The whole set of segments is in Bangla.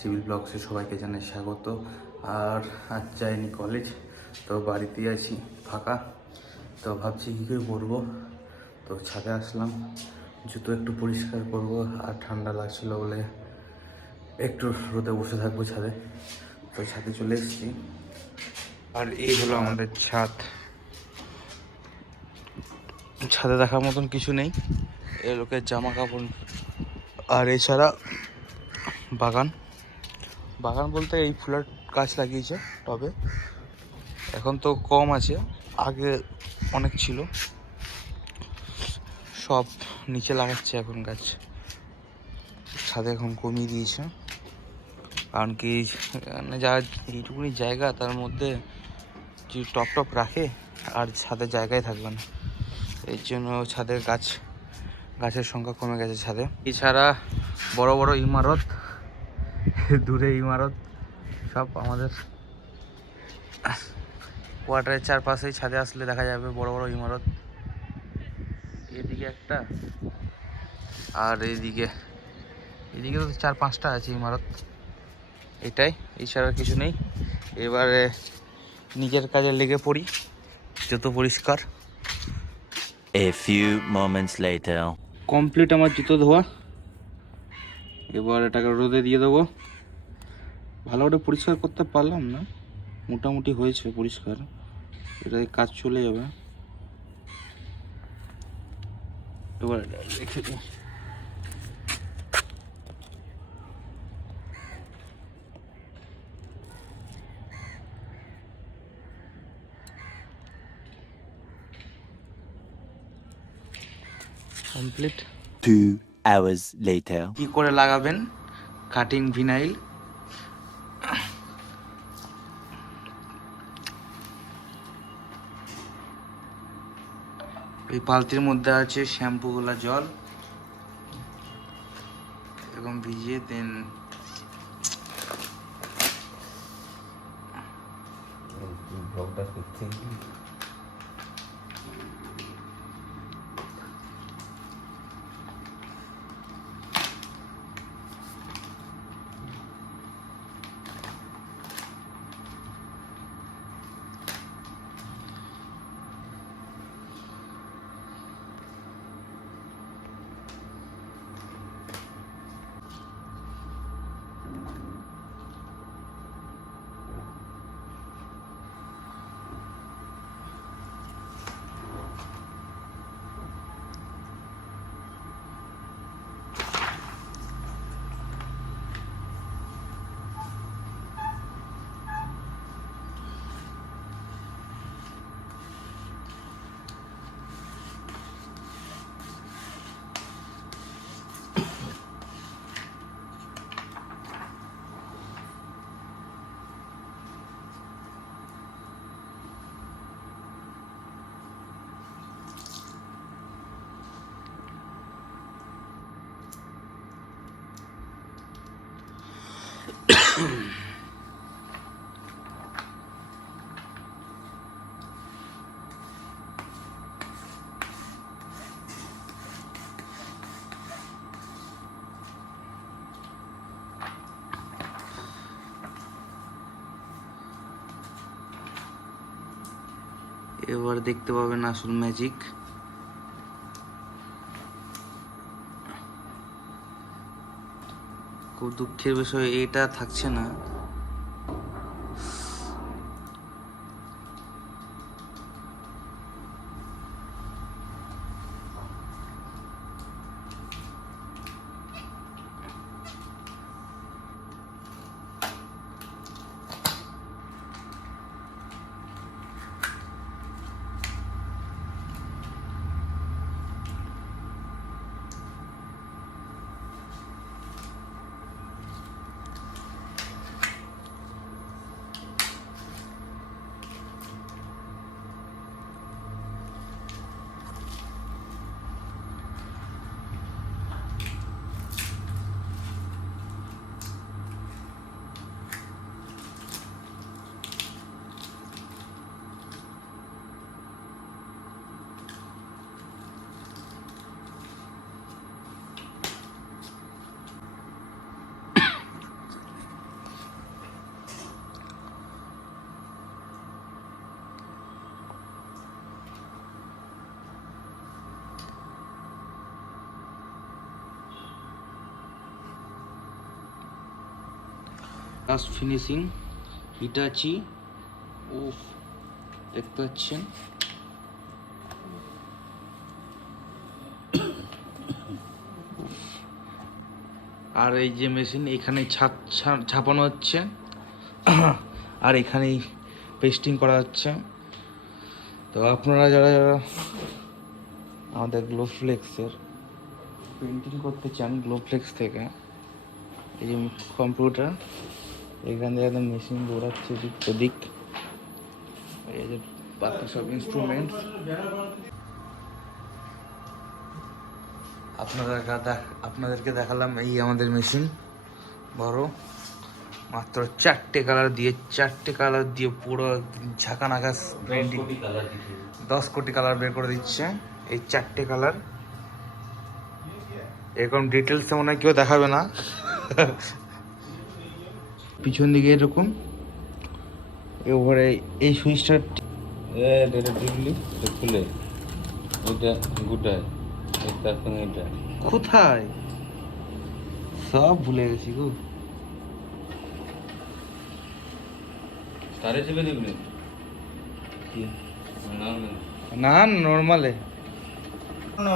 সিভিল ব্লগসে সবাইকে জানাই স্বাগত। আর আজ যাইনি কলেজ, তো বাড়িতেই আছি, ফাঁকা। তো ভাবছি কী করে করবো, তো ছাদে আসলাম, জুতো একটু পরিষ্কার করব। আর ঠান্ডা লাগছিলো বলে একটু রোদে বসে থাকবো ছাদে। তো ছাদে চলে এসেছি। আর এই হলো আমাদের ছাদ। ছাদে দেখার মতন কিছু নেই, এ লোকের জামা কাপড়। আর এছাড়া বাগান বাগান বলতে এই ফুলের গাছ লাগিয়েছে টবে। এখন তো কম আছে, আগে অনেক ছিল, সব নিচে লাগাচ্ছে এখন গাছ। ছাদে এখন কমিয়ে দিয়েছে, কারণ কি যা এইটুকুনি জায়গা তার মধ্যে যে টপ রাখে আর ছাদের জায়গায় থাকবে না, এর জন্য ছাদের গাছের সংখ্যা কমে গেছে ছাদে। এছাড়া বড় বড় ইমারত, দূরে ইমারত সব আমাদের কোয়ার্টারের চারপাশেই। ছাদে আসলে দেখা যাবে বড় বড় ইমারত, এদিকে একটা আর এইদিকে তো 4-5টা আছে ইমারত। এটাই, এছাড়া কিছু নেই। এবারে নিজের কাজে লেগে পড়ি, জুতো পরিষ্কার। A few moments later. Complete আমার জুতো ধোয়া। এবার এটাকে রোদে দিয়ে দেবো। ভালো করে পরিষ্কার করতে পারলাম না, মোটামুটি হয়েছে পরিষ্কার, এটাই কাজ চলে যাবে। এবার রেখে দিই। কমপ্লিট। 2 hours later. কি করে লাগাবেন কাটিং ভিনাইল? এই বালতির মধ্যে আছে শ্যাম্পু গোলা জল, এরকম ভিজিয়ে দেন। ব্লগটা করতে এবার দেখতে পাবেন আসল ম্যাজিক। খুব দুঃখের বিষয় এটা থাকছে না। Last finishing Hitachi. উফ, দেখতে পাচ্ছেন আর এই যে মেশিন এখানে ছাপানো হচ্ছে আর এখানেই পেস্টিং করা হচ্ছে। তো আপনারা যারা যারা আমাদের গ্লোফ্লেক্সের পেন্টিং করতে চান গ্লোফ্লেক্স থেকে, এই যে কম্পিউটার এখান থেকে একদম মেশিন দৌড়াচ্ছে এদিক ওদিক, এই যে বাকি সব ইনস্ট্রুমেন্টস। আপনাদেরকে দেখালাম এই আমাদের মেশিন বড়, মাত্র 4টে কালার দিয়ে পুরো ঝাঁকানাকা পেন্টিং 10 কোটি কালার বের করে দিচ্ছে। এই 4টে কালার এরকম ডিটেলসে মনে হয় কেউ দেখাবে না। পিছন দিকে এরকম ওভারে এই সুইচটা খুলে এটা গোটায় তার সঙ্গে এটা কোথায় সব ভুলে গেছি গো। তারে চেপে দেখবি না নর্মালে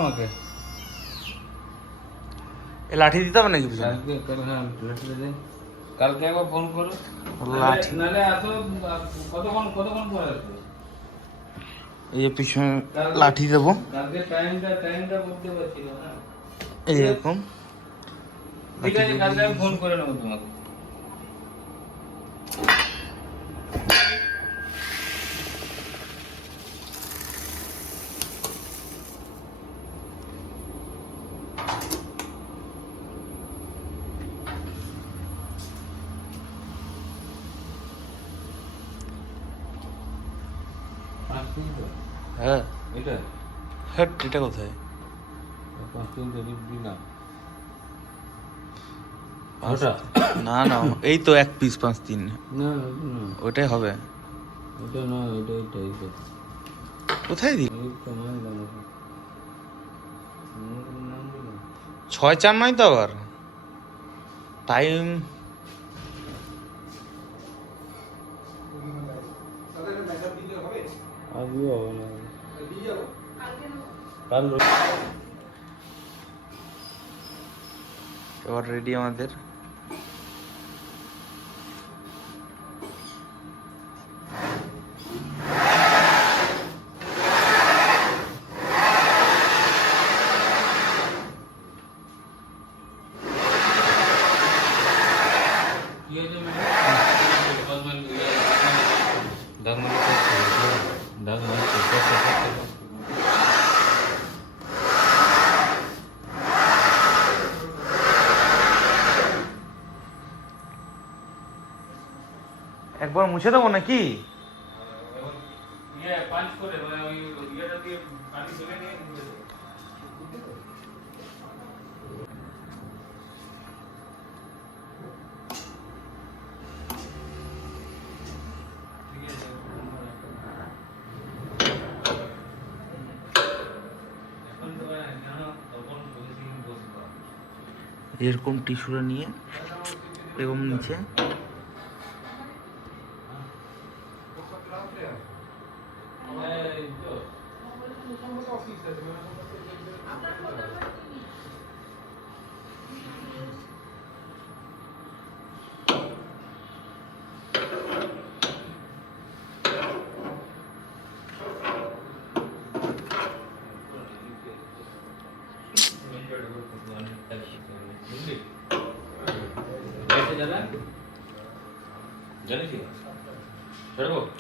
আমাকে এ লাঠি দিতে হবে নাকি পিছনে? কালকে একবার ফোন করো, লাঠি নাহলে এত কতক্ষণ পরে আসবে? এই যে পিছনে লাঠি দেবো কালকে টাইমটা বলতে পারছিল না। এইরকম। ঠিক আছে, কালকে আমি ফোন করে নেবো তোমাকে। হ্যাঁ এটা হ্যাঁ এটা কোথায়? 5 দিন দিবি না। না না এই তো 1 পিস 5 দিন, না ওইটাই হবে। এটা না, এটা কোথায় দিন? এই তো নাম জানো 6-4 নয় তো আবার টাইম। আজও হবে না, কাল এবার রেডি আমাদের। একবার মুছে দেবো নাকি? পাঁচ করে মানে ওই ইয়েটা দিয়ে পানি তুলে নিয়ে এরকম টিস্যুটা নিয়ে এরকম নিচে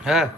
হ্যাঁ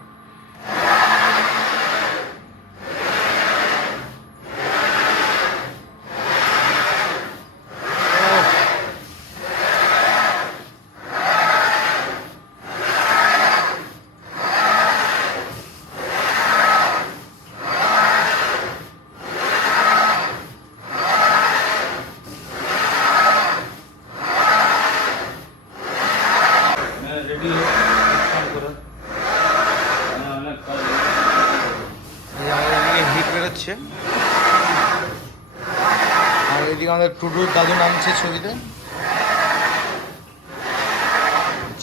রেডি হিট বেরোচ্ছে আর এদিকে আমাদের টুটুর দাদু নামছে ছবিতে,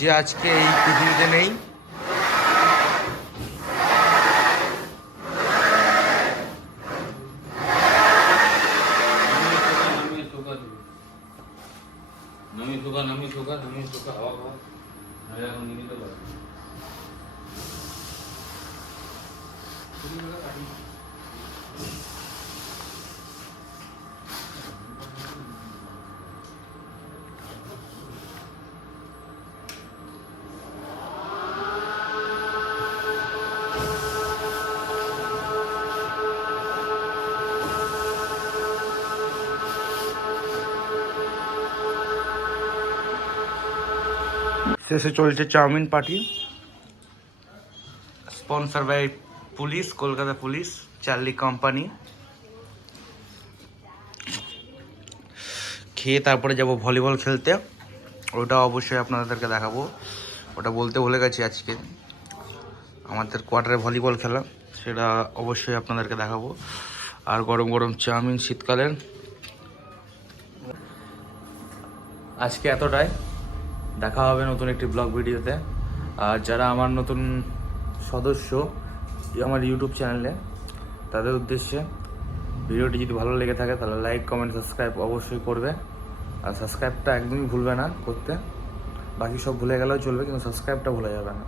যে আজকে এই পৃথিবীতে নেই। নামি সুগা হাওয়া খাওয়া নাহলে এখন নিয়ে নিতে পারবে। শেষে চলছে chowmein party, sponsor by police, Kolkata police, Charlie company. খেয়ে তারপরে যাব ভলিবল খেলতে, ওটা অবশ্যই আপনাদেরকে দেখাবো। ওটা বলতে ভুলে গেছি, আজকে আমাদের কোয়ার্টারে ভলিবল খেলা, সেটা অবশ্যই আপনাদেরকে দেখাবো। আর গরম গরম চাউমিন শীতকালের। আজকে এতটাই, দেখা হবে নতুন একটি ব্লগ ভিডিওতে। আর যারা আমার নতুন সদস্য আমার ইউটিউব চ্যানেলে, তাদের উদ্দেশ্যে ভিডিওটি যদি ভালো লেগে থাকে তাহলে লাইক কমেন্ট সাবস্ক্রাইব অবশ্যই করবে। আর সাবস্ক্রাইবটা একদমই ভুলবে না করতে, বাকি সব ভুলে গেলেও চলবে, কিন্তু সাবস্ক্রাইবটা ভুলে যাবে না।